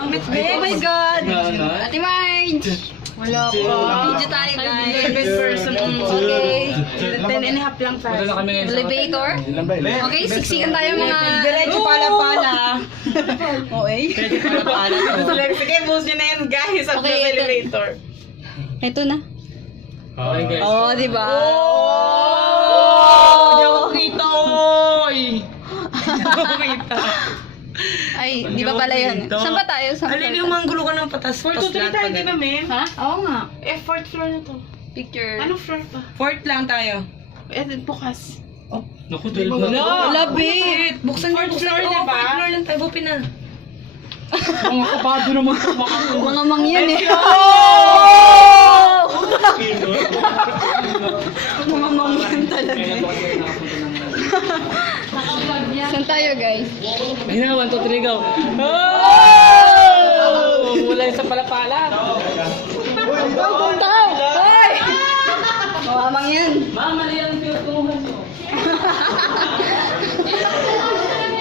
Oh my God! Ate Marge! Wala pa. Video tayo, guys. Best person. Okay. 10.5 lang tayo. Elevator. Okay, siksikan tayo mga... Diretso pala-pala. Okay. Sige, boost nyo na yan, guys. Sa Okay, ito. elevator. Ito na. Okay, guys. Oh, di ba? Hindi ako kita, oy! Hindi ako kita. Ay, di ba pala yun? Saan ba tayo? Saan Alin yung manggulo ka ng patas? 4 to 3 tayo, di ba, ma'am? Ha? Oo nga. Fourth floor na to. Picture. Anong floor pa? Fourth lang tayo. Bukas. Naku, 12 na. Labit! Buksan yung floor, di ba? Fourth floor lang tayo, bupin na. Mga kabado naman. Mga mangyan eh. Mga mangyan talaga. Saan tayo, guys? Ayun na, 1, 2, 3, go. Mula yung sa palapala. Tao! Hoy! Mga mangyan. Ma'am, mali ang tinutunguhan ko.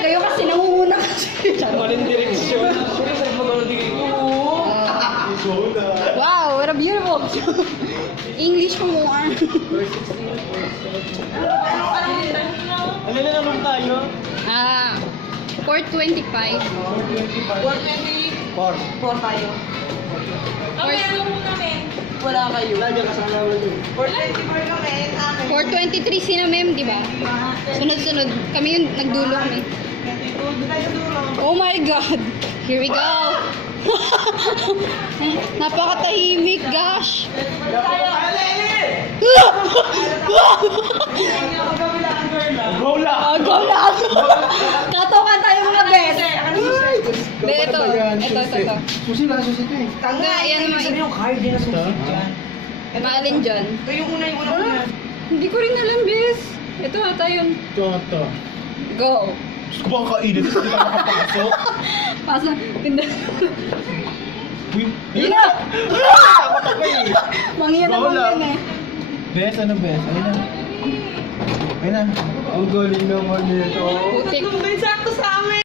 Kayo kasi nangunguna kasi. Maling direksyon. Wow, what a beautiful. English mo more. Ano na naman tayo? 425. 4 tayo. Okay, ano mo namin? Wala kayo. Lagi kasama naman yun. 424 kami, amin. 423 sina ma'am, di ba? Sunod-sunod. Kami yung nagdulo kami. Oh my God! Here we go! Napakatahimik, gosh! Go lang! Go lang! Katokan tayo mga best! Hindi, ito. Susi na, susi ka eh. Tanga, yan naman. Sabi yung card din na susunod dyan. Maalin dyan. Ito yung una. Hindi ko rin alam, bes. Ito ata yun. Ito. Go! Gusto ko bang kainit? Gusto ko makapasok? Pasa, tinda. Uy! Yun na! Takot ako eh! Mangyan na mangyan eh. Bes, ano bes? Ayun na. Ayun na. Ang galing naman nito. Putik. Sakto sa amin.